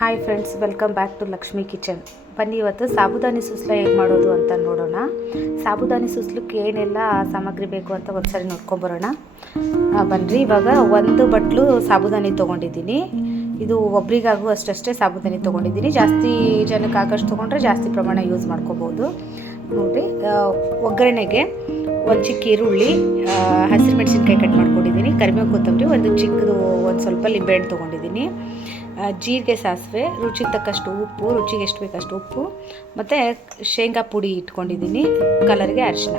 Hi friends, welcome back to Lakshmi Kitchen. ಬನ್ನಿ ಇವತ್ತು ಸಾಬುದಾನಿ ಸುಸ್ಲ ಹೇಗೆ ಮಾಡೋದು ಅಂತ ನೋಡೋಣ. ಸಾಬುದಾನಿ ಸುಸ್ಲಕ್ಕೆ ಏನೆಲ್ಲ ಸಾಮಗ್ರಿ ಬೇಕು ಅಂತ ಒಂದ್ಸರಿ ನೋಡ್ಕೊಂಬರೋಣ. ಬನ್ನಿರಿ, ಇವಾಗ ಒಂದು ಬಟ್ಲು ಸಾಬುದಾನಿ ತೊಗೊಂಡಿದ್ದೀನಿ. ಇದು ಒಬ್ರಿಗಾಗೂ ಅಷ್ಟೇ ಸಾಬುದಾನಿ ತೊಗೊಂಡಿದ್ದೀನಿ. ಜಾಸ್ತಿ ಜನಕ್ಕೆ ಆಗೋಷ್ಟು ತೊಗೊಂಡ್ರೆ ಜಾಸ್ತಿ ಪ್ರಮಾಣ ಯೂಸ್ ಮಾಡ್ಕೋಬೋದು. ನೋಡಿ, ಒಗ್ಗರಣೆಗೆ ಒಂದು ಚಿಕ್ಕ ಈರುಳ್ಳಿ, ಹಸಿರು ಮೆಣಸಿನ್ಕಾಯಿ ಕಟ್ ಮಾಡ್ಕೊಂಡಿದ್ದೀನಿ, ಕರಿಬೇವು ಕೊತ್ತಂಬರಿ, ಒಂದು ಚಿಕ್ಕದು ಒಂದು ಸ್ವಲ್ಪ ಲಿಂಬೆಹಣ್ಣು ತೊಗೊಂಡಿದ್ದೀನಿ, ಜೀರಿಗೆ, ಸಾಸಿವೆ, ರುಚಿಗೆ ತಕ್ಕಷ್ಟು ಉಪ್ಪು, ರುಚಿಗೆ ಎಷ್ಟು ಬೇಕಷ್ಟು ಉಪ್ಪು, ಮತ್ತು ಶೇಂಗಾ ಪುಡಿ ಇಟ್ಕೊಂಡಿದ್ದೀನಿ, ಕಲರ್ಗೆ ಅರಿಶಿನ.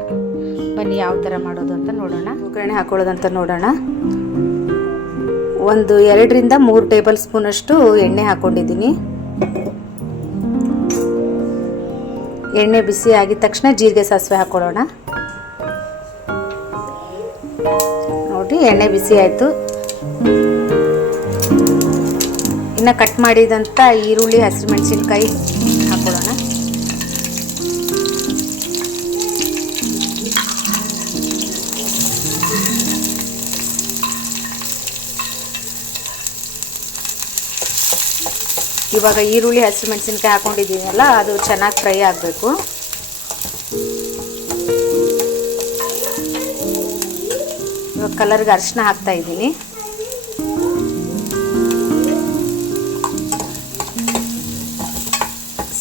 ಬನ್ನಿ ಯಾವ ಥರ ಮಾಡೋದು ಅಂತ ನೋಡೋಣ. ಒಗ್ಗರಣೆ ಹಾಕೊಳ್ಳೋದಂತ ನೋಡೋಣ. ಒಂದು 2 ರಿಂದ 3 ಟೇಬಲ್ ಸ್ಪೂನಷ್ಟು ಎಣ್ಣೆ ಹಾಕ್ಕೊಂಡಿದ್ದೀನಿ. ಎಣ್ಣೆ ಬಿಸಿ ಆಗಿದ ತಕ್ಷಣ ಜೀರಿಗೆ, ಸಾಸಿವೆ ಹಾಕ್ಕೊಳ್ಳೋಣ. ನೋಡಿ, ಎಣ್ಣೆ ಬಿಸಿ ಆಯಿತು. ಇನ್ನು ಕಟ್ ಮಾಡಿದಂಥ ಈರುಳ್ಳಿ, ಹಸಿರು ಮೆಣಸಿನ್ಕಾಯಿ ಹಾಕ್ಕೊಳ್ಳೋಣ. ಇವಾಗ ಈರುಳ್ಳಿ, ಹಸಿರು ಮೆಣಸಿನ್ಕಾಯಿ ಹಾಕ್ಕೊಂಡಿದ್ದೀನಲ್ಲ, ಅದು ಚೆನ್ನಾಗಿ ಫ್ರೈ ಆಗಬೇಕು. ಇವಾಗ ಕಲರ್ಗೆ ಅರಿಶಿನ ಹಾಕ್ತಾ ಇದ್ದೀನಿ.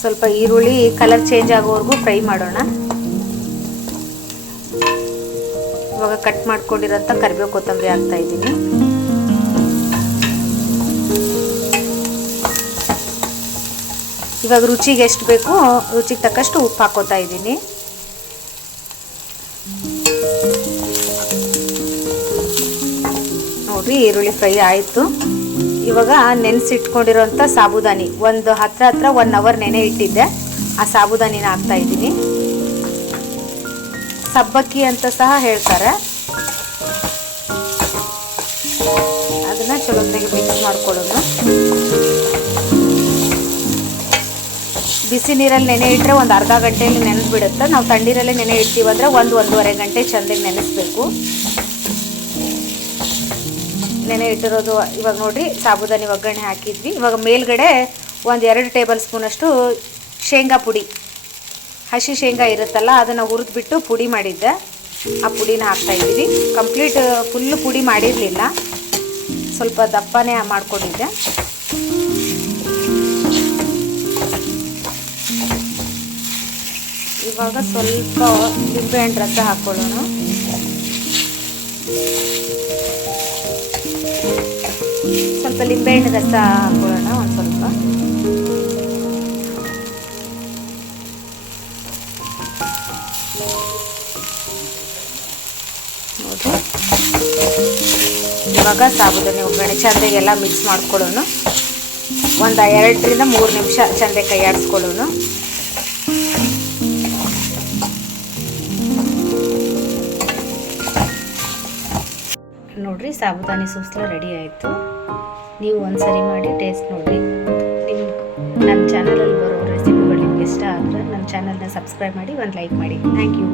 ಸ್ವಲ್ಪ ಈರುಳ್ಳಿ ಕಲರ್ ಚೇಂಜ್ ಆಗೋವರೆಗೂ ಫ್ರೈ ಮಾಡೋಣ. ಇವಾಗ ಕಟ್ ಮಾಡ್ಕೊಂಡಿರೋಂಥ ಕರಿಬೇವು ಕೊತ್ತಂಬರಿ ಹಾಕ್ತಾ ಇದ್ದೀನಿ. ಇವಾಗ ರುಚಿಗೆ ಎಷ್ಟು ಬೇಕು ರುಚಿಗೆ ತಕ್ಕಷ್ಟು ಉಪ್ಪು ಹಾಕೋತಾ ಇದ್ದೀನಿ. ನೋಡಿ, ಈರುಳ್ಳಿ ಫ್ರೈ ಆಯಿತು. ಇವಾಗ ನೆನೆಸಿಟ್ಕೊಂಡಿರೋಂಥ ಸಾಬುದಾನಿ, ಒಂದು ಹತ್ರ 1 ಅವರ್ ನೆನೆ ಇಟ್ಟಿದ್ದೆ. ಆ ಸಾಬುದಾನಿನ ಹಾಕ್ತಾ ಇದ್ದೀನಿ. ಸಬ್ಬಕ್ಕಿ ಅಂತ ಸಹ ಹೇಳ್ತಾರೆ. ಅದನ್ನು ಚಲೋತ್ತಾಗಿ ಮಿಕ್ಸ್ ಮಾಡ್ಕೊಳ್ಳೋದು. ಬಿಸಿ ನೀರಲ್ಲಿ ನೆನೆ ಇಟ್ಟರೆ ಒಂದು ಅರ್ಧ ಗಂಟೆಯಲ್ಲಿ ನೆನೆದ್ಬಿಡುತ್ತೆ. ನಾವು ತಣ್ಣೀರಲ್ಲೇ ನೆನೆ ಇಡ್ತೀವಂದರೆ 1-1.5 ಗಂಟೆ ಚೆಂದಾಗಿ ನೆನೆಸ್ಬೇಕು. ನೆನೆ ಇಟ್ಟಿರೋದು ಇವಾಗ ನೋಡಿ, ಸಾಬುದಾನಿ ಒಗ್ಗರಣೆ ಹಾಕಿದ್ವಿ. ಇವಾಗ ಮೇಲ್ಗಡೆ ಒಂದು 2 ಟೇಬಲ್ ಸ್ಪೂನಷ್ಟು ಶೇಂಗಾ ಪುಡಿ, ಹಸಿ ಶೇಂಗಾ ಇರುತ್ತಲ್ಲ, ಅದನ್ನು ಹುರಿದ್ಬಿಟ್ಟು ಪುಡಿ ಮಾಡಿದ್ದೆ. ಆ ಪುಡಿನ ಹಾಕ್ತಾಯಿದ್ದೀವಿ. ಕಂಪ್ಲೀಟ್ ಫುಲ್ಲು ಪುಡಿ ಮಾಡಿರಲಿಲ್ಲ, ಸ್ವಲ್ಪ ದಪ್ಪನೇ ಮಾಡ್ಕೊಂಡಿದ್ದೆ. ಇವಾಗ ಸ್ವಲ್ಪ ಲಿಂಬೆಹಣ್ಣು ರಸ ಹಾಕ್ಕೊಳ್ಳೋಣ. ಸ್ವಲ್ಪ ಲಿಂಬೆಹಣ್ಣು ರಸ ಹಾಕೊಳ್ಳೋಣ, ಒಂದು ಸ್ವಲ್ಪ. ನೋಡಿ, ಇವಾಗ ಸಾಬುದಾನಿ ಒಗ್ಗರಣೆ ಚೆಂದಾಗೆಲ್ಲ ಮಿಕ್ಸ್ ಮಾಡ್ಕೊಳ್ಳೋಣ. ಒಂದು 2 ರಿಂದ 3 ನಿಮಿಷ ಚೆಂದ ಕೈ ಆಡಿಸ್ಕೊಳ್ಳೋಣ. ನೋಡಿರಿ, ಸಾಬುದಾನಿ ಸುಸ್ಲ ರೆಡಿ ಆಯಿತು. ನೀವು ಒಂದು ಸರಿ ಮಾಡಿ ಟೇಸ್ಟ್ ನೋಡಿರಿ. ನನ್ನ ಚಾನಲಲ್ಲಿ ಬರೋ ರೆಸಿಪಿಗಳು ನಿಮ್ಗೆ ಇಷ್ಟ ಆದರೆ ನನ್ನ ಚಾನಲ್ನ ಸಬ್ಸ್ಕ್ರೈಬ್ ಮಾಡಿ, ಒಂದು ಲೈಕ್ ಮಾಡಿ. Thank you.